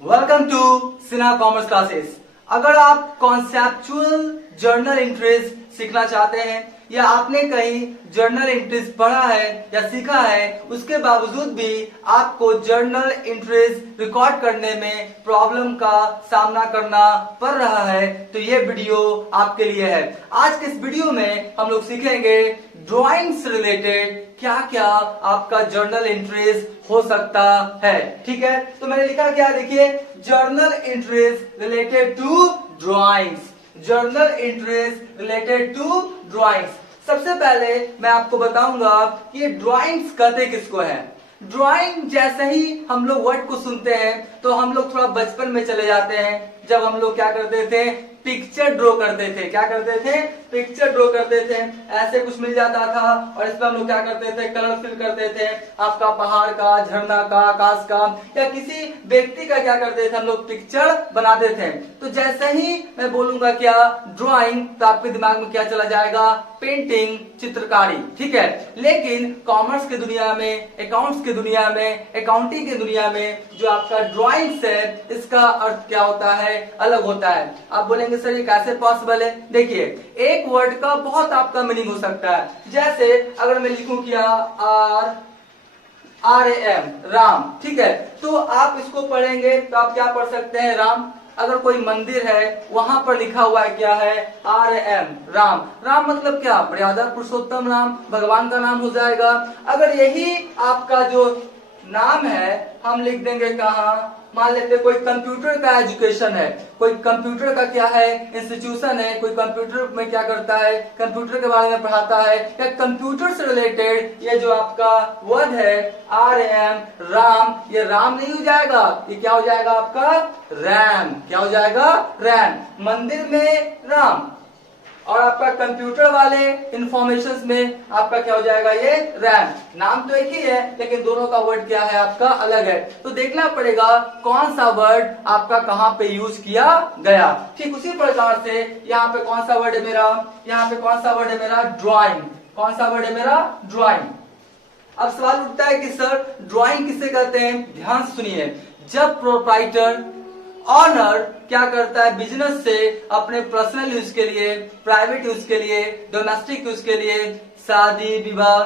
Welcome to Sinha commerce classes. अगर आप conceptual journal entries सीखना चाहते हैं या आपने कहीं जर्नल एंट्रीज पढ़ा है या सीखा है, उसके बावजूद भी आपको जर्नल एंट्रीज रिकॉर्ड करने में प्रॉब्लम का सामना करना पड़ रहा है, तो ये वीडियो आपके लिए है। आज के इस वीडियो में हम लोग सीखेंगे ड्राइंग से रिलेटेड क्या क्या आपका जर्नल एंट्रीज हो सकता है। ठीक है, तो मैंने लिखा क्या, देखिए, journal entries related to drawings. Journal entries related to drawings. सबसे पहले मैं आपको बताऊंगा कि ये ड्राइंग्स कहते किसको है। ड्राइंग जैसे ही हम लोग वर्ड को सुनते हैं तो हम लोग थोड़ा बचपन में चले जाते हैं, जब हम लोग क्या करते थे, पिक्चर ड्रॉ करते थे। क्या करते थे? पिक्चर ड्रॉ करते थे। ऐसे कुछ मिल जाता था और इसमें हम लोग क्या करते थे, कलर फिल करते थे, आपका पहाड़ का, झरना का, आकाश का या किसी व्यक्ति का क्या करते थे, हम लोग पिक्चर बनाते थे। तो जैसे ही मैं बोलूंगा क्या ड्राइंग, तो आपके दिमाग में क्या चला जाएगा, पेंटिंग, चित्रकारी। ठीक है, लेकिन कॉमर्स की दुनिया में, अकाउंट्स की दुनिया में, अकाउंटिंग की दुनिया में जो आपका ड्राइंग्स है, इसका अर्थ क्या होता है, अलग होता है। आप बोलेंगे सर ये कैसे पॉसिबल है? देखिए, एक वर्ड का बहुत आपका मीनिंग हो सकता है। जैसे अगर मैं लिखूं क्या RAM, राम। ठीक है, तो आप इसको पढ़ेंगे तो आप क्या पढ़ सकते हैं, राम। अगर कोई मंदिर है वहां पर लिखा हुआ है क्या है, RAM, राम। राम मतलब क्या, मर्यादा पुरुषोत्तम राम, भगवान का नाम हो जाएगा। अगर यही आपका जो नाम है हम लिख देंगे कहा, मान लेते कोई कंप्यूटर का एजुकेशन है, कोई कंप्यूटर का क्या है, इंस्टीट्यूशन है, कोई कंप्यूटर में क्या करता है, कंप्यूटर के बारे में पढ़ाता है, या कंप्यूटर से रिलेटेड ये जो आपका वर्ड है RAM, राम, ये राम नहीं हो जाएगा, ये क्या हो जाएगा आपका, रैम। क्या हो जाएगा, रैम। मंदिर में राम और आपका कंप्यूटर वाले इंफॉर्मेशन में आपका क्या हो जाएगा, ये रैम। नाम तो एक ही है लेकिन दोनों का वर्ड क्या है आपका, अलग है। तो देखना पड़ेगा कौन सा वर्ड आपका कहां पे यूज किया गया। ठीक उसी प्रकार से यहाँ पे कौन सा वर्ड है मेरा, यहाँ पे कौन सा वर्ड है मेरा, ड्राइंग। कौन सा वर्ड है मेरा, ड्राइंग। अब सवाल उठता है कि सर ड्राइंग किसे कहते हैं। ध्यान सुनिए, जब प्रोप्राइटर, ऑनर क्या करता है, बिजनेस से अपने पर्सनल यूज के लिए, प्राइवेट यूज के लिए, डोमेस्टिक यूज के लिए, शादी विवाह,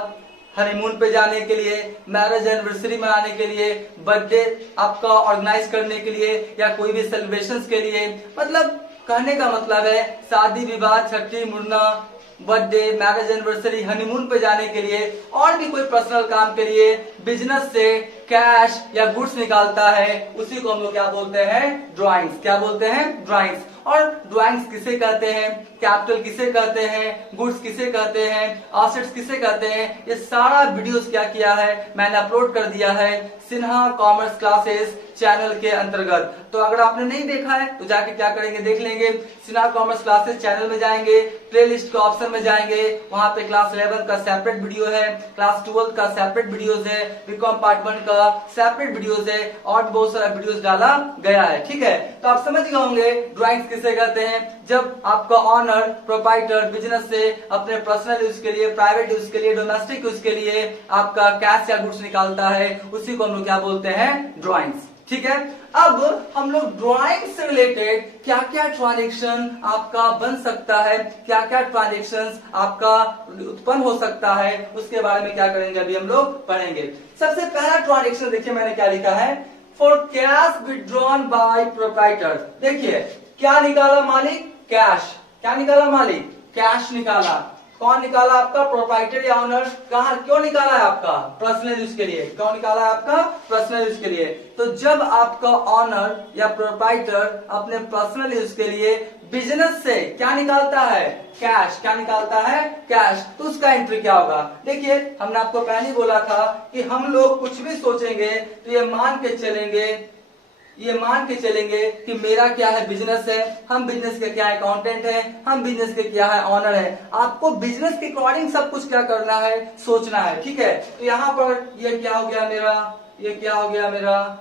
हनीमून पे जाने के लिए, मैरिज एनिवर्सरी मनाने के लिए, बर्थडे आपका ऑर्गेनाइज करने के लिए या कोई भी सेलिब्रेशंस के लिए, मतलब कहने का मतलब है शादी विवाह, छठी, Munna, birthday, marriage anniversary, honeymoon पे जाने के लिए और भी कोई पर्सनल काम के लिए बिजनेस से कैश या गुड्स निकालता है, उसी को हम लोग क्या बोलते हैं, ड्राइंग्स। क्या बोलते हैं, ड्राइंग्स। और ड्राइंग्स किसे कहते हैं, कैपिटल किसे कहते हैं, गुड्स किसे कहते हैं, एसेट्स किसे कहते हैं, ये सारा वीडियोस क्या किया है, मैंने अपलोड कर दिया है सिन्हा कॉमर्स क्लासेस चैनल के अंतर्गत। तो अगर आपने नहीं देखा है तो जाके क्या करेंगे, देख लेंगे। सिन्हा कॉमर्स क्लासेस चैनल में जाएंगे, प्ले लिस्ट के ऑप्शन में जाएंगे, वहां पे क्लास 11 का सेपरेट वीडियो है, क्लास 12 का सेपरेट वीडियोस है, बीकॉम पार्ट 1 का सेपरेट वीडियोस है और बहुत सारा वीडियोस डाला गया है। ठीक है, तो आप समझ गए होंगे ड्राइंग्स किसे कहते हैं। जब आपका ऑनर, प्रोप्राइटर बिजनेस से अपने पर्सनल यूज के लिए, प्राइवेट यूज के लिए, डोमेस्टिक यूज के लिए आपका कैश या गुड्स निकालता है, उसी को हम लोग क्या बोलते हैं, ड्राइंग्स। ठीक है, अब हम लोग ड्राइंग से रिलेटेड क्या क्या ट्रांजेक्शन आपका बन सकता है, क्या क्या ट्रांजेक्शन आपका उत्पन्न हो सकता है, उसके बारे में क्या करेंगे, अभी हम लोग पढ़ेंगे। सबसे पहला ट्रांजेक्शन देखिए मैंने क्या लिखा है, for cash withdrawn by proprietor. देखिए क्या निकाला मालिक, कैश। क्या निकाला मालिक, कैश निकाला। कौन निकाला, आपका प्रोप्राइटर या ऑनर। कहा, क्यों निकाला है आपका, पर्सनल यूज के लिए। क्यों निकाला है आपका, पर्सनल यूज के लिए। तो जब आपका ऑनर या प्रोप्राइटर अपने पर्सनल यूज के लिए बिजनेस से क्या निकालता है, कैश। क्या निकालता है, कैश। तो उसका एंट्री क्या होगा, देखिए हमने आपको पहले ही बोला था कि हम लोग कुछ भी सोचेंगे तो ये मान के चलेंगे कि मेरा क्या है, बिजनेस है, हम बिजनेस के क्या अकाउंटेंट है, हम बिजनेस के क्या है, ऑनर है। आपको बिजनेस के अकॉर्डिंग सब कुछ क्या करना है, सोचना है। ठीक है, तो यहाँ पर ये क्या हो गया मेरा, ये क्या हो गया मेरा,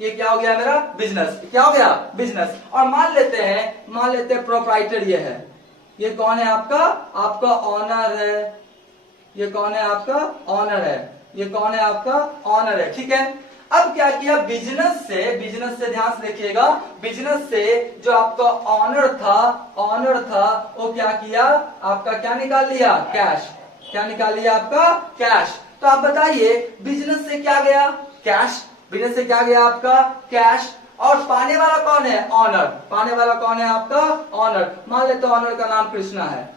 ये क्या हो गया मेरा, बिजनेस। क्या हो गया, बिजनेस। और मान लेते हैं प्रोप्राइटर ये है, ये कौन है आपका ऑनर है। ये कौन है आपका, ऑनर है। ये कौन है आपका, ऑनर है। ठीक है, अब क्या किया, बिजनेस से ध्यान से देखिएगा, बिजनेस से जो आपका ऑनर था वो क्या किया, आपका क्या निकाल लिया, कैश। क्या निकाल लिया, आपका कैश। तो आप बताइए बिजनेस से क्या गया, कैश। बिजनेस से क्या गया, आपका कैश। और पाने वाला कौन है, ऑनर। पाने वाला कौन है, आपका ऑनर। मान लेते ऑनर का नाम कृष्णा है।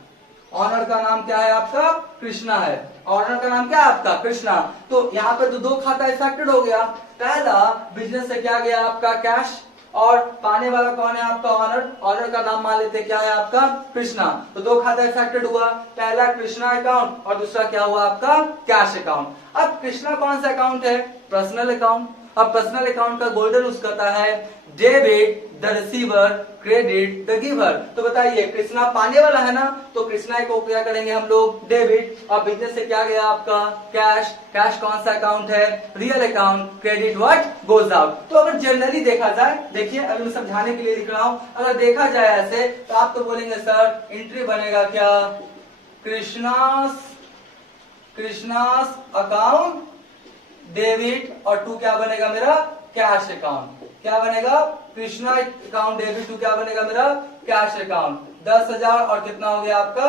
ऑनर का नाम क्या है, आपका कृष्णा है। ऑनर का नाम क्या है, आपका कृष्णा। तो यहाँ पे तो दो खाता इफेक्टेड हो गया। पहला बिजनेस से क्या गया, आपका कैश, और पाने वाला कौन है, आपका ऑनर। ऑनर का नाम मान लेते क्या है, आपका कृष्णा। तो दो खाता इफेक्टेड हुआ, पहला कृष्णा अकाउंट और दूसरा क्या हुआ, आपका कैश अकाउंट। अब कृष्णा कौन सा अकाउंट है, पर्सनल अकाउंट। अब पर्सनल अकाउंट का गोल्डन रूल्स कहता है debit the receiver, credit the giver. तो बताइए कृष्णा पाने वाला है ना, तो कृष्णा को क्या करेंगे हम लोग, डेबिट। और बिजनेस से क्या गया, आपका कैश। कैश कौन सा अकाउंट है, real account, credit what goes out. तो अगर जनरली देखा जाए, देखिए अभी मैं समझाने के लिए लिख रहा हूं, अगर देखा जाए ऐसे तो आप तो बोलेंगे सर एंट्री बनेगा क्या, कृष्णास अकाउंट डेबिट, और टू क्या बनेगा मेरा, कैश अकाउंट। क्या बनेगा, कृष्णा अकाउंट डेबिट टू क्या बनेगा मेरा, कैश अकाउंट। 10,000 और कितना हो गया आपका,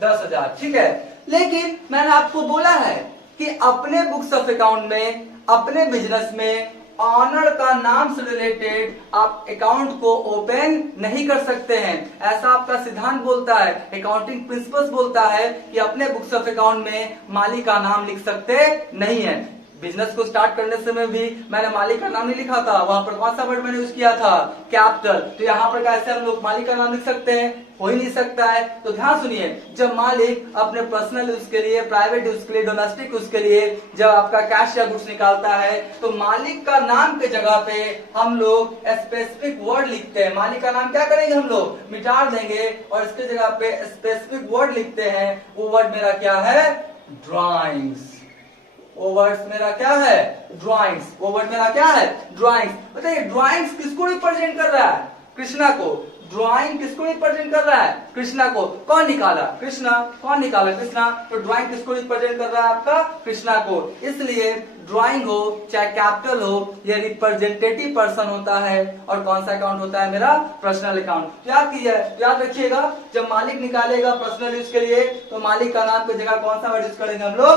10,000। ठीक है, लेकिन मैंने आपको बोला है कि अपने बुक्स ऑफ अकाउंट में, अपने बिजनेस में ऑनर का नाम से रिलेटेड आप अकाउंट को ओपन नहीं कर सकते हैं। ऐसा आपका सिद्धांत बोलता है, अकाउंटिंग प्रिंसिपल्स बोलता है कि अपने बुक्स ऑफ अकाउंट में मालिक का नाम लिख सकते नहीं है। बिजनेस को स्टार्ट करने समय भी मैंने मालिक का नाम नहीं लिखा था, वहां पर कौन सा वर्ड मैंने यूज किया था, कैपिटल। तो यहाँ पर कैसे हम लोग मालिक का नाम लिख सकते हैं, हो ही नहीं सकता है। तो ध्यान सुनिए, जब मालिक अपने पर्सनल यूज के लिए, प्राइवेट यूज के लिए, डोमेस्टिक यूज के लिए जब आपका कैश या गुड्स निकालता है, तो मालिक का नाम के जगह पे हम लोग स्पेसिफिक वर्ड लिखते हैं। मालिक का नाम क्या करेंगे, हम लोग मिटा देंगे और इसके जगह पे स्पेसिफिक वर्ड लिखते हैं। वो वर्ड मेरा क्या है, ड्राइंग्स। वो वर्ड मेरा क्या है, ड्राइंग्स। वो वर्ड मेरा क्या है, ड्राइंग्स। बताइए ड्राइंग्स किसको रिप्रेजेंट कर रहा है, कृष्णा को। ड्राइंग किसको रिप्रेजेंट कर रहा है, कृष्णा को। कौन निकाला, कृष्णा। कौन निकाला, कृष्णा। तो ड्राइंग किसको रिप्रेजेंट कर रहा है, आपका कृष्णा को। इसलिए ड्राइंग हो चाहे कैपिटल हो, ये रिप्रेजेंटेटिव पर्सन होता है। और कौन सा अकाउंट होता है मेरा, पर्सनल अकाउंट। याद रखिएगा, जब मालिक निकालेगा पर्सनल यूज के लिए, तो मालिक का नाम की जगह कौन सा वर्ड यूज करेंगे हम लोग,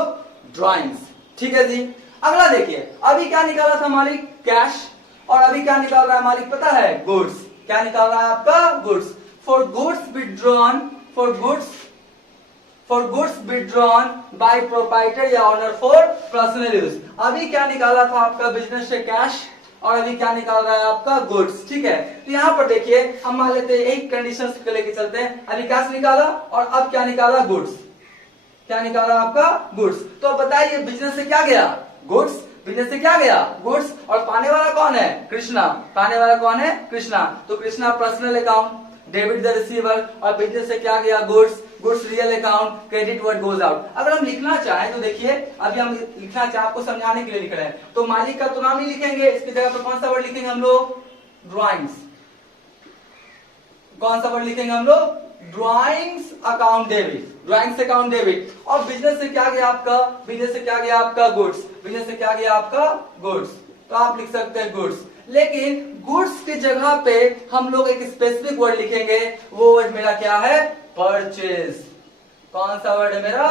ड्राइंग्स। ठीक है जी। अगला देखिए, अभी क्या निकाला था मालिक, कैश। और अभी क्या निकाल रहा है मालिक, पता है, गुड्स। क्या निकाल रहा है आपका, goods. For goods withdrawn bye proprietor या ऑनर फॉर पर्सनल यूज। अभी क्या निकाला था आपका बिजनेस से, कैश। और अभी क्या निकाल रहा है आपका, गुड्स। ठीक है, तो यहाँ पर देखिए हम मान लेते हैं एक कंडीशन को लेके चलते हैं। अभी कैश निकाला और अब क्या निकाला, गुड्स। क्या निकाला आपका, गुड्स। तो बताइए बिजनेस से क्या गया, गुड्स। बिजनेस से क्या गया, गुड्स। और पाने वाला कौन है, कृष्णा। पाने वाला कौन है, कृष्णा। तो Krishna personal account, debit the receiver. और बिजनेस से क्या गया, goods. Goods real account, credit what goes out. अगर हम लिखना चाहें तो देखिए, अभी हम लिखना चाहें, आपको समझाने के लिए लिख रहे हैं, तो मालिक का तो नाम नहीं लिखेंगे, इसकी जगह पर कौन सा वर्ड लिखेंगे हम लोग, ड्राइंग्स। कौन सा वर्ड लिखेंगे हम लोग, drawings account debit. Drawings account debit. और बिजनेस से क्या गया आपका, बिजनेस से क्या गया आपका, गुड्स। बिजनेस से क्या गया आपका, गुड्स। तो आप लिख सकते हैं गुड्स। लेकिन गुड्स की जगह पे हम लोग एक स्पेसिफिक वर्ड लिखेंगे, वो वर्ड मेरा क्या है, परचेज। कौन सा वर्ड है मेरा,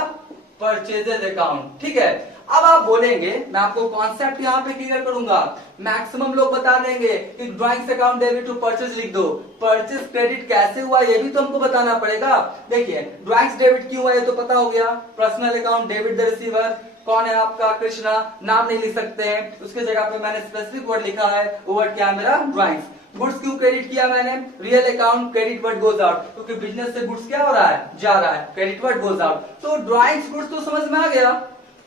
परचेजेज अकाउंट। ठीक है, अब आप बोलेंगे, मैं आपको कॉन्सेप्ट यहाँ पे क्लियर करूंगा। मैक्सिमम लोग बता देंगे कि drawings account debit to purchase लिख दो। परचेज क्रेडिट कैसे हुआ ये भी तो हमको बताना पड़ेगा। देखिए ड्राइंग्स डेबिट क्यों हुआ ये तो पता हो गया, personal account debit the receiver. कौन है आपका, कृष्णा। नाम नहीं लिख सकते हैं, उसके जगह पे मैंने स्पेसिफिक वर्ड लिखा है, वो वर्ड क्या है मेरा, ड्राइंग्स। गुड्स क्यों क्रेडिट किया मैंने, real account, credit word goes out, क्योंकि बिजनेस से गुड्स क्या हो रहा है, जा रहा है, क्रेडिट वर्ड गोज आउट। तो ड्राइंग्स गुड्स तो समझ में आ गया।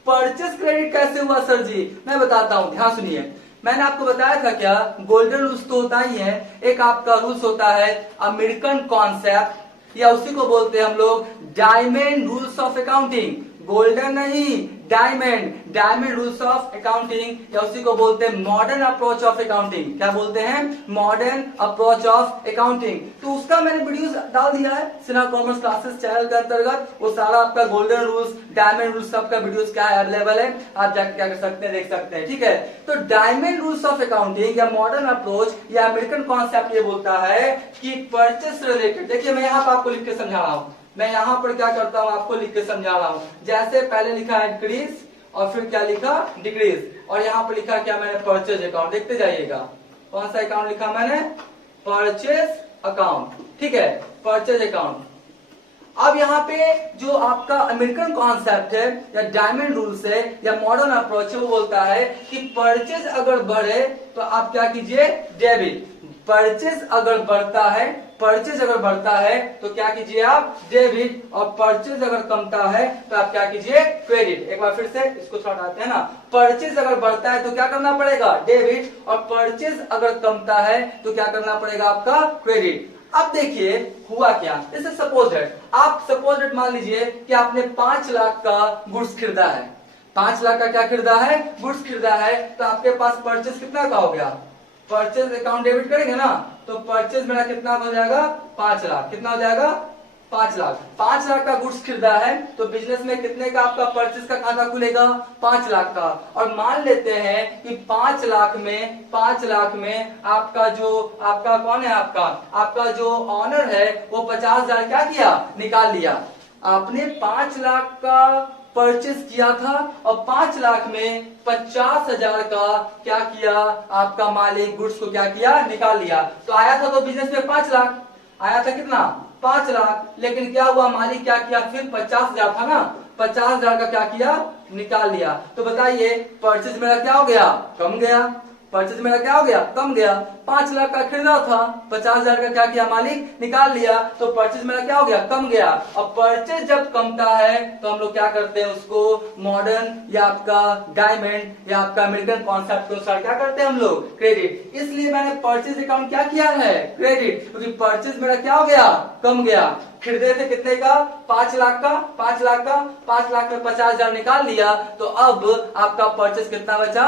परचेस क्रेडिट कैसे हुआ सर जी, मैं बताता हूं, ध्यान सुनिए। मैंने आपको बताया था क्या, गोल्डन रूल्स तो होता ही है। एक आपका रूल्स होता है अमेरिकन कॉन्सेप्ट, या उसी को बोलते हैं हम लोग diamond rules of accounting. Golden नहीं, diamond. Diamond rules of accounting या उसी को बोलते हैं मॉडर्न अप्रोच ऑफ अकाउंटिंग। क्या बोलते हैं? Modern approach of accounting. तो उसका मैंने वीडियोस डाल दिया है सिन्हा कॉमर्स क्लासेस चैनल के अंतर्गत। वो सारा आपका गोल्डन रूल्स, डायमंड रूल्स सबका वीडियोस क्या है अवेलेबल है, आप जाकर क्या कर सकते हैं, देख सकते हैं। ठीक है, तो डायमंड रूल्स ऑफ अकाउंटिंग या मॉडर्न अप्रोच या अमेरिकन कॉन्सेप्ट ये बोलता है कि परचेस रिलेटेड, देखिए मैं यहाँ पर आपको लिख के समझा रहा हूँ, मैं यहाँ पर क्या करता हूँ आपको लिख के समझा रहा हूँ। जैसे पहले लिखा है इंक्रीज और फिर क्या लिखा डिक्रीज, और यहाँ पर लिखा क्या मैंने परचेज अकाउंट, देखते जाइएगा कौन सा अकाउंट लिखा मैंने, परचेज अकाउंट। ठीक है, परचेज अकाउंट। अब यहाँ पे जो आपका अमेरिकन कॉन्सेप्ट है या डायमंड रूल्स है या मॉडर्न अप्रोच है वो बोलता है कि परचेज अगर बढ़े तो आप क्या कीजिए, डेबिट। परचेज अगर बढ़ता है, परचेज अगर बढ़ता है तो क्या कीजिए आप, डेबिट। और परचेज अगर कमता है तो आप क्या कीजिए, क्रेडिट। एक बार फिर से इसको थोड़ा हटाते हैं ना, परचेज अगर बढ़ता है तो क्या करना पड़ेगा, डेबिट। और परचेज अगर कमता है तो क्या करना पड़ेगा आपका, क्रेडिट। अब देखिए हुआ क्या, जैसे सपोज दैट, आप सपोज दैट मान लीजिए कि आपने 5 लाख का गुड्स खरीदा है, 5 लाख का क्या खरीदा है, गुड्स खरीदा है, तो आपके पास परचेज कितना का हो गया, परचेज अकाउंट डेबिट करेंगे ना, तो परचेज मेरा कितना हो जाएगा, 5 लाख। कितना हो जाएगा, 5 लाख। 5 लाख का गुड्स खरीदा है तो बिजनेस में कितने का आपका परचेज का खाता खुलेगा, 5 लाख का। और मान लेते हैं कि 5 लाख में आपका जो आपका कौन है, आपका जो ऑनर है वो 50,000 क्या किया, निकाल लिया। आपने 5 लाख का परचेज किया था और 5 लाख में 50,000 का क्या किया, आपका मालिक गुड्स को क्या किया, निकाल लिया। तो आया था तो बिजनेस में 5 लाख आया था, कितना, 5 लाख। लेकिन क्या हुआ, मालिक क्या किया, फिर 50,000 था ना, 50,000 का क्या किया, निकाल लिया। तो बताइए परचेज मेरा क्या हो गया, कम गया। परचेज मेरा क्या हो गया, कम गया। 5 लाख का खरीदा था, 50,000 का क्या किया, मालिक निकाल लिया, तो परचेज मेरा क्या हो गया, कम गया। और परचेज जब कमता है तो हम लोग क्या करते हैं, उसको मॉडर्न या आपका डायमंड या आपका अमेरिकन कॉन्सेप्ट के अनुसार क्या करते हैं हम लोग, क्रेडिट। इसलिए मैंने परचेज अकाउंट क्या किया है, क्रेडिट, क्योंकि परचेज मेरा क्या हो गया, कम गया। खरीदे थे कितने का, 5 लाख का, 5 लाख में 50,000 निकाल लिया, तो अब आपका परचेज कितना बचा,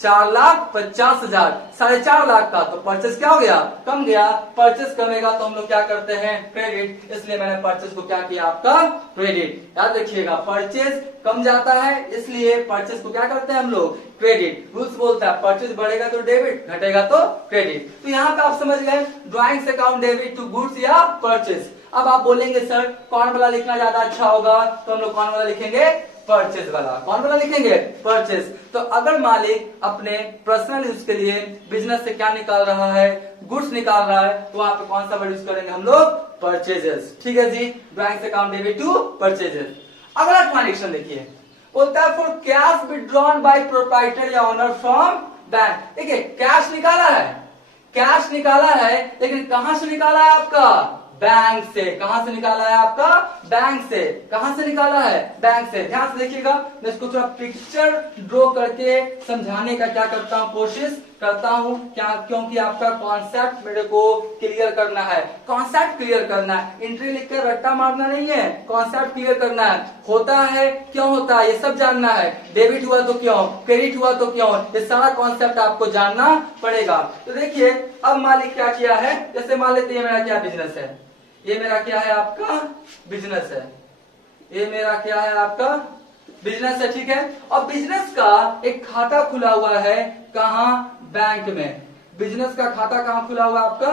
4,50,000, 4.5 लाख का। तो परचेज क्या हो गया, कम गया। परचेज कमेगा तो हम लोग क्या करते हैं, क्रेडिट। इसलिए मैंने परचेज को क्या किया, आपका क्रेडिट। याद रखिएगा, परचेज कम जाता है इसलिए परचेज को क्या करते हैं हम लोग, क्रेडिट। रूल्स बोलता है परचेज बढ़ेगा तो डेबिट, घटेगा तो क्रेडिट। तो यहाँ पे आप समझ गए, ड्रॉइंग से अकाउंट डेबिट टू गुड्स या परचेज। अब आप बोलेंगे सर कौन वाला लिखना ज्यादा अच्छा होगा, तो हम लोग कौन वाला लिखेंगे, परचेज वाला। कौन वाला लिखेंगे, परचेज। तो अगर मालिक अपने पर्सनल यूज के लिए बिजनेस से क्या निकाल रहा है, गुड्स निकाल रहा है, तो वहां पे कौन सा वर्ड यूज करेंगे हम लोग, परचेजेस। ठीक है जी, ड्रॉइंग से अकाउंट डेबिट टू परचेजेस। अगला ट्रांजेक्शन देखिए, बोलता है for cash withdrawn bye proprietor या ओनर फ्रॉम बैंक। देखिए कैश निकाला है, कैश निकाला है, लेकिन कहां से निकाला है, आपका बैंक से। कहां से निकाला है, आपका बैंक से। कहां से निकाला है, बैंक से। ध्यान से देखिएगा, मैं इसको थोड़ा पिक्चर ड्रॉ करके समझाने का क्या करता हूं, कोशिश करता हूं, क्या, क्योंकि आपका कॉन्सेप्ट मेरे को क्लियर करना है, कॉन्सेप्ट क्लियर करना है। एंट्री लिखकर रट्टा मारना नहीं है, कॉन्सेप्ट क्लियर करना है। होता है, क्यों होता है, ये सब जानना है। डेबिट हुआ तो क्यों, क्रेडिट हुआ तो क्यों, ये सारा कॉन्सेप्ट आपको जानना पड़ेगा। तो देखिए अब मालिक क्या किया है, जैसे मान लेते हैं मेरा क्या बिजनेस है, ये मेरा क्या है, आपका बिजनेस है, ये मेरा क्या है, आपका बिजनेस है। ठीक है, और बिजनेस का एक खाता खुला हुआ है, कहां, बैंक में। बिजनेस का खाता कहां खुला हुआ है, आपका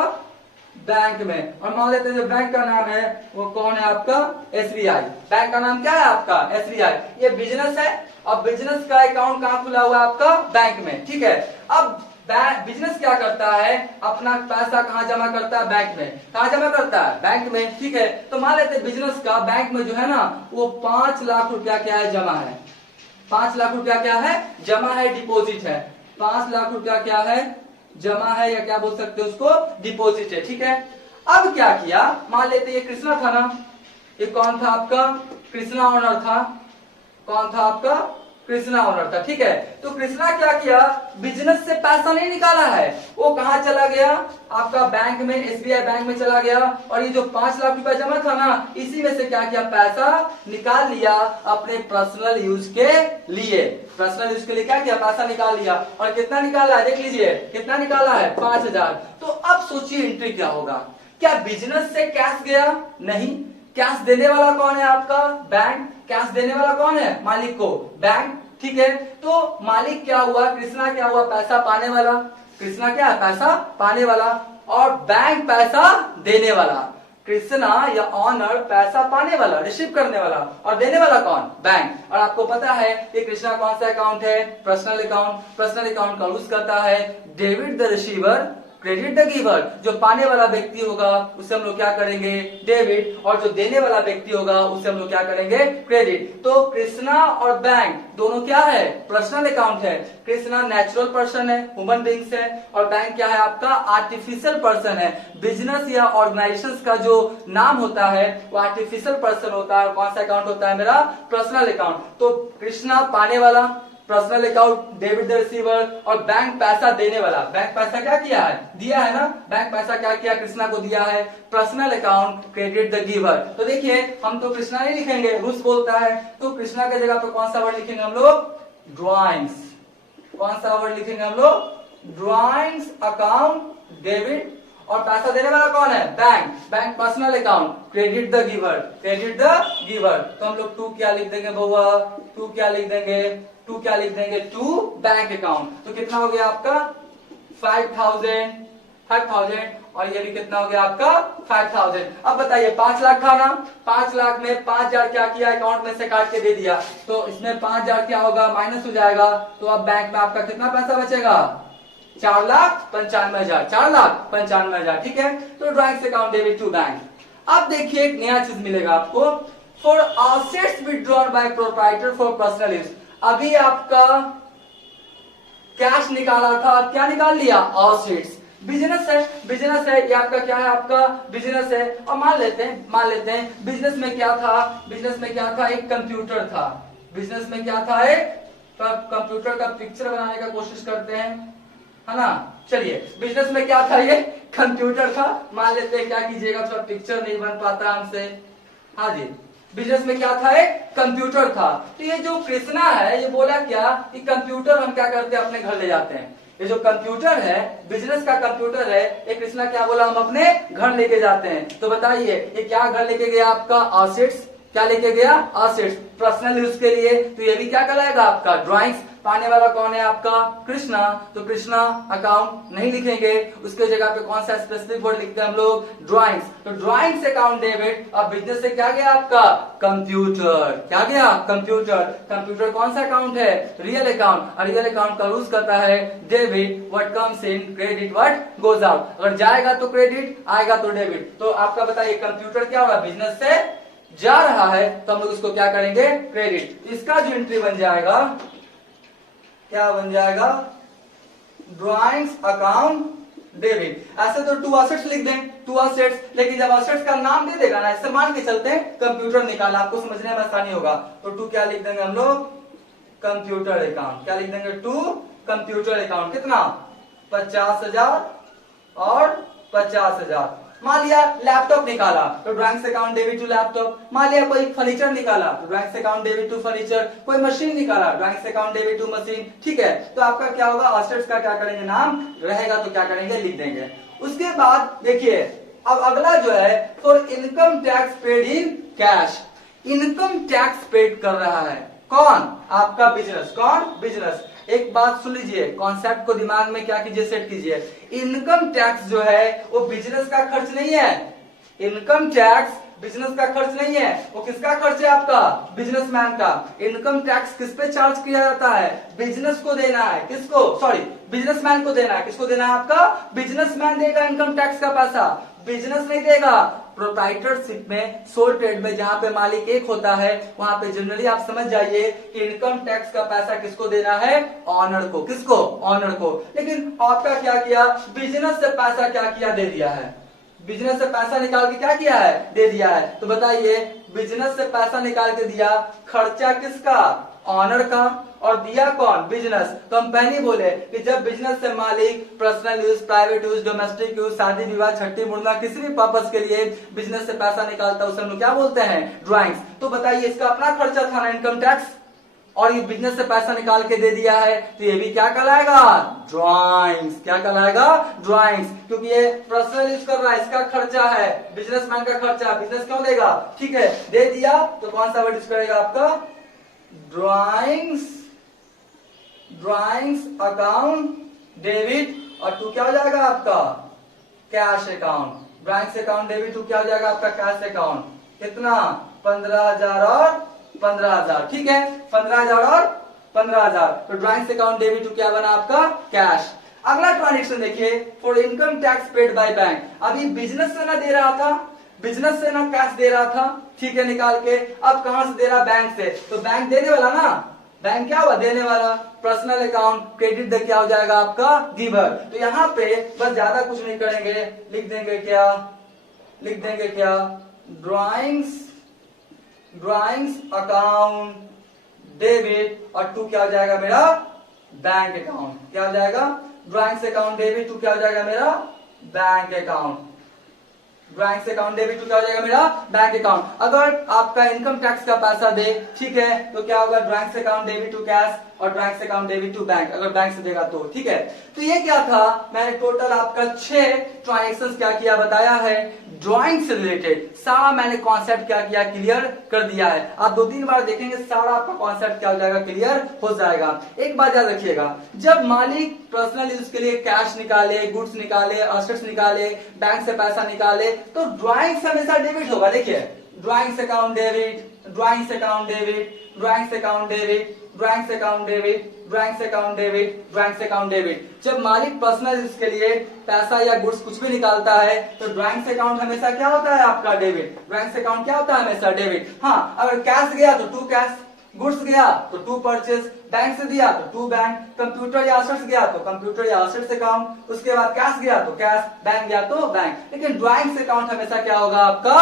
बैंक में। और मान लेते हैं जो बैंक का नाम है वो कौन है, आपका एसबीआई। बैंक का नाम क्या है, आपका एसबीआई। ये बिजनेस है और बिजनेस का अकाउंट कहां खुला हुआ है, आपका बैंक में। ठीक है, अब बिजनेस क्या करता है, अपना पैसा कहाँ जमा करता है, बैंक में। कहाँ जमा करता है, बैंक में। ठीक है, तो मान लेते हैं बिजनेस का बैंक में जो है ना वो 5 लाख रुपया क्या है, जमा है। 5 लाख रुपया क्या है, जमा है, डिपॉजिट है। 5 लाख रुपया क्या है, जमा है, या क्या बोल सकते हो उसको, डिपॉजिट है। ठीक है, अब क्या किया, मान लेते ये कृष्णा था ना, ये कौन था, आपका कृष्णा ओनर था। कौन था, आपका कृष्णा ओनर था, ठीक है। तो कृष्णा क्या किया, बिजनेस से पैसा नहीं निकाला है, वो कहाँ चला गया, आपका बैंक में, एसबीआई बैंक में चला गया, और ये जो 5 लाख रुपया जमा था ना, इसी में से क्या किया, पैसा निकाल लिया अपने पर्सनल यूज के लिए। पर्सनल यूज के लिए क्या किया, पैसा निकाल लिया। और कितना निकाला है, देख लीजिए कितना निकाला है, 5000। तो अब सोचिए एंट्री क्या होगा। क्या बिजनेस से कैश गया, नहीं। कैश देने वाला कौन है, आपका बैंक। कैश देने वाला कौन है, मालिक को, बैंक, ठीक है। तो मालिक क्या हुआ, कृष्णा क्या हुआ, पैसा पाने वाला। कृष्णा क्या है, पैसा पाने वाला, और बैंक पैसा देने वाला। कृष्णा या ऑनर पैसा पाने वाला, रिसीव करने वाला, और देने वाला कौन, बैंक। और आपको पता है कि कृष्णा कौन सा अकाउंट है, पर्सनल अकाउंट। पर्सनल अकाउंट का यूज करता है debit the receiver, credit the giver. जो पाने वाला व्यक्ति होगा उसे हम लोग क्या करेंगे, डेबिट, और जो देने वाला व्यक्ति होगा उसे हम लोग क्या करेंगे, क्रेडिट। तो कृष्णा और बैंक दोनों क्या है, पर्सनल अकाउंट है। कृष्णा नेचुरल पर्सन है, ह्यूमन बीइंग्स है, और बैंक क्या है आपका, आर्टिफिशियल पर्सन है। बिजनेस या ऑर्गेनाइजेशन का जो नाम होता है वो आर्टिफिशियल पर्सन होता है। कौन सा अकाउंट होता है मेरा, पर्सनल अकाउंट। तो कृष्णा पाने वाला, personal account debit the receiver, और बैंक पैसा देने वाला। बैंक पैसा क्या किया है, दिया है ना। बैंक पैसा क्या किया, कृष्णा को दिया है। Personal account credit the giver. तो देखिए हम तो कृष्णा नहीं लिखेंगे, रूस बोलता है, तो कृष्णा के जगह पे कौन सा वर्ड लिखेंगे हम लोग, ड्रॉइंग्स। कौन सा वर्ड लिखेंगे हम लोग, ड्रॉइंग्स अकाउंट डेबिट, और पैसा देने वाला कौन है, bank. Bank personal account credit the giver, credit the giver. तो हम लोग टू क्या लिख देंगे बउआ, टू क्या लिख देंगे, टू क्या लिख देंगे, टू बैंक अकाउंट। तो कितना हो गया आपका 5000, और ये भी कितना हो गया आपका 5000। अब बताइए 5 लाख था ना, 5 लाख में 5000 क्या किया, अकाउंट में से काट के दे दिया। तो इसमें 5000 क्या होगा, माइनस हो जाएगा। तो अब बैंक में आपका कितना पैसा बचेगा, 4,95,000, 4,95,000, ठीक है। तो drawings account debit to bank. अब देखिए एक नया चीज मिलेगा आपको, for assets withdrawn by proprietor for personal use. अभी आपका कैश निकाला था, अब क्या निकाल लिया, असेट्स। बिजनेस है, बिजनेस है, ये आपका क्या है, आपका बिजनेस है। और मान लेते हैं बिजनेस में क्या था, बिजनेस में क्या था, एक कंप्यूटर था। बिजनेस में क्या था, एक कंप्यूटर का पिक्चर बनाने का कोशिश करते हैं, है ना। चलिए बिजनेस में क्या था, ये कंप्यूटर था। मान लेते हैं, क्या कीजिएगा, थोड़ा पिक्चर नहीं बन पाता हमसे। हाँ जी, बिजनेस में क्या था, एक कंप्यूटर था। तो ये जो कृष्णा है ये बोला क्या कि कंप्यूटर हम क्या करते हैं, अपने घर ले जाते हैं। ये जो कंप्यूटर है, बिजनेस का कंप्यूटर है, ये कृष्णा क्या बोला, हम अपने घर लेके जाते हैं। तो बताइए ये क्या घर लेके गया, आपका असेट्स। क्या लेके गया, असेट्स, पर्सनल यूज के लिए। तो ये भी क्या कहलाएगा आपका, ड्राइंग्स। पाने वाला कौन है आपका, कृष्णा। तो कृष्णा अकाउंट नहीं लिखेंगे, उसके जगह पे कौन सा स्पेसिफिक वर्ड लिखते हैं हम लोग, ड्राइंग्स। तो ड्राइंग्स अकाउंट डेबिट। अब बिजनेस से क्या गया आपका, कंप्यूटर। क्या गया, कंप्यूटर। कंप्यूटर कौन सा अकाउंट है, रियल अकाउंट। और रियल अकाउंट का यूज करता है debit, what comes in, credit what goes out. अगर जाएगा तो क्रेडिट, आएगा तो डेबिट। तो आपका बताइए कंप्यूटर क्या होगा, बिजनेस से जा रहा है, तो हम लोग इसको क्या करेंगे, क्रेडिट। इसका जो एंट्री बन जाएगा, क्या बन जाएगा, ड्राइंग्स अकाउंट डेबिट। ऐसे तो टू असेट्स लिख दें, टू असेट्स, लेकिन जब असेट्स का नाम दे देगा ना, इससे मान के चलते हैं कंप्यूटर निकाला, आपको समझने में आसानी होगा। तो टू क्या लिख देंगे हम लोग, कंप्यूटर अकाउंट। क्या लिख देंगे, टू कंप्यूटर अकाउंट। कितना, 50,000 और 50,000। मान लिया लैपटॉप निकाला, तो drawings account debit to laptop. मान लिया कोई फर्नीचर निकाला, तो drawings account debit to furniture. कोई मशीन निकाला, drawings account debit to machine, ठीक है। तो आपका क्या होगा, असेट्स का क्या करेंगे, नाम रहेगा तो क्या करेंगे, लिख देंगे। उसके बाद देखिए अब अगला जो है, for income tax paid in cash. Income tax paid कर रहा है कौन, आपका बिजनेस। कौन, बिजनेस। एक बात सुन लीजिए, कॉन्सेप्ट को दिमाग में क्या कीजिए, सेट कीजिए। इनकम टैक्स जो है वो बिजनेस का खर्च नहीं है। इनकम टैक्स बिजनेस का खर्च नहीं है, वो किसका खर्च है, आपका बिजनेसमैन का। इनकम टैक्स किस पे चार्ज किया जाता है, बिजनेस को देना है। किसको, सॉरी, बिजनेसमैन को देना है। किसको देना है, आपका बिजनेसमैन देगा इनकम टैक्स का पैसा, बिजनेस नहीं देगा। प्रोप्राइटरशिप में, सोल ट्रेड में, जहां पे मालिक एक होता है, वहां पे जनरली आप समझ जाइए कि इनकम टैक्स का पैसा किसको देना है, ऑनर को। किसको, ऑनर को। लेकिन आपका क्या किया, बिजनेस से पैसा क्या किया, दे दिया है। बिजनेस से पैसा निकाल के क्या किया है, दे दिया है। तो बताइए बिजनेस से पैसा निकाल के दिया, खर्चा किसका, ऑनर का। और दिया कौन? बिजनेस। तो हम पहले ही बोले कि जब बिजनेस से मालिक personal use, private use, domestic use, शादी विवाह, छठी मुड़ना, किसी भी पर्पस के लिए बिजनेस से पैसा निकालता है उसे हम लोग क्या बोलते हैं? ड्राइंग्स। तो बताइए इसका अपना खर्चा था ना इनकम टैक्स, और ये बिजनेस से पैसा निकाल के दे दिया है, तो ये भी क्या कहलाएगा? ड्राइंग्स। क्या कहलाएगा? ड्राइंग्स। क्योंकि ये पर्सनल यूज कर रहा है, इसका खर्चा है, बिजनेसमैन का खर्चा, बिजनेस क्यों देगा? ठीक है, दे दिया तो कौन सा वर्ड यूज करेगा आपका? ड्राइंग्स। ड्राइंग्स अकाउंट डेबिट, और टू क्या हो जाएगा आपका? Cash account. Drawings account debit to क्या हो जाएगा आपका? Cash account. कितना? 15,000 और 15,000। ठीक है, 15,000 और 15,000। तो ड्राइंग्स अकाउंट डेबिट टू क्या बना आपका? कैश। अगला ट्रांजेक्शन देखिए, for income tax paid by bank. अभी बिजनेस से ना दे रहा था, बिजनेस से ना कैश दे रहा था, ठीक है, निकाल के। अब कहां से दे रहा? बैंक से। तो बैंक देने वाला ना, बैंक क्या हुआ? देने वाला। पर्सनल अकाउंट क्रेडिट दे क्या हो जाएगा आपका? गिवर। तो यहाँ पे बस ज्यादा कुछ नहीं करेंगे, लिख देंगे क्या? लिख देंगे क्या? ड्राइंग्स अकाउंट डेबिट, और टू क्या हो जाएगा मेरा? Bank account. क्या हो जाएगा? ड्राइंग्स अकाउंट डेबिट टू क्या हो जाएगा मेरा? Bank account. Drawings account debit to क्या हो जाएगा मेरा? Bank account. अगर आपका इनकम टैक्स का पैसा दे, ठीक है, तो क्या होगा? Drawings account debit to cash और drawings account debit to bank, अगर बैंक से देगा तो। ठीक है, तो ये क्या था? मैंने टोटल आपका 6 ट्रांजेक्शन क्या किया बताया है, ड्राइंग से रिलेटेड। सारा मैंने कॉन्सेप्ट क्या किया? क्लियर कर दिया है। आप 2-3 बार देखेंगे, सारा आपका कॉन्सेप्ट क्या हो जाएगा? क्लियर हो जाएगा। एक बात याद रखिएगा, जब मालिक पर्सनल यूज के लिए कैश निकाले, गुड्स निकाले, असेट्स निकाले, बैंक से पैसा निकाले, तो ड्राइंग्स हमेशा डेबिट होगा। देखिए, drawings account debit, drawings account debit, drawings account debit, drawings account debit, drawings account debit, drawings account debit. जब मालिक पर्सनल यूज के लिए पैसा या गुड्स कुछ भी निकालता है, तो ड्राइंग्स अकाउंट हमेशा क्या होता है आपका? डेबिट। ड्राइंग्स अकाउंट क्या होता है? हमेशा डेबिट। हाँ, अगर कैश गया तो टू कैश, गुड्स गया तो टू परचेज, बैंक से दिया तो टू बैंक, कंप्यूटर या असेट्स गया तो कंप्यूटर या असेट्स अकाउंट, उसके बाद कैश गया तो कैश, बैंक गया तो बैंक। लेकिन ड्राइंग्स अकाउंट हमेशा क्या होगा आपका?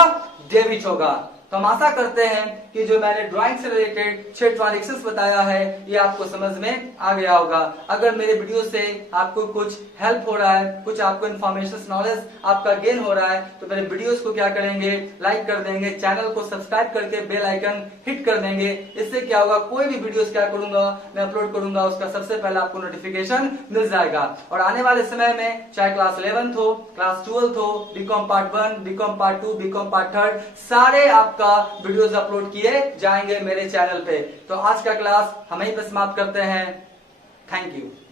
डेबिट होगा। तो हम आशा करते हैं कि जो मैंने ड्राइंग से रिलेटेड 6 ट्रांजेक्शंस बताया है, ये आपको समझ में आ गया होगा। अगर मेरे वीडियो से आपको कुछ हेल्प हो रहा है, कुछ आपको इन्फॉर्मेशन, नॉलेज आपका गेन हो रहा है, तो मेरे वीडियोस को क्या करेंगे? लाइक कर देंगे, चैनल को सब्सक्राइब करके बेल आइकन हिट कर देंगे। इससे क्या होगा? कोई भी वीडियोस क्या करूंगा मैं अपलोड करूंगा, उसका सबसे पहले आपको नोटिफिकेशन मिल जाएगा। और आने वाले समय में चाहे क्लास 11th हो, क्लास 12th हो, BCom part 1, BCom part 2, BCom part 3, सारे आपका वीडियोस अपलोड किए जाएंगे मेरे चैनल पे। तो आज का क्लास हम यहीं पे समाप्त करते हैं। Thank you.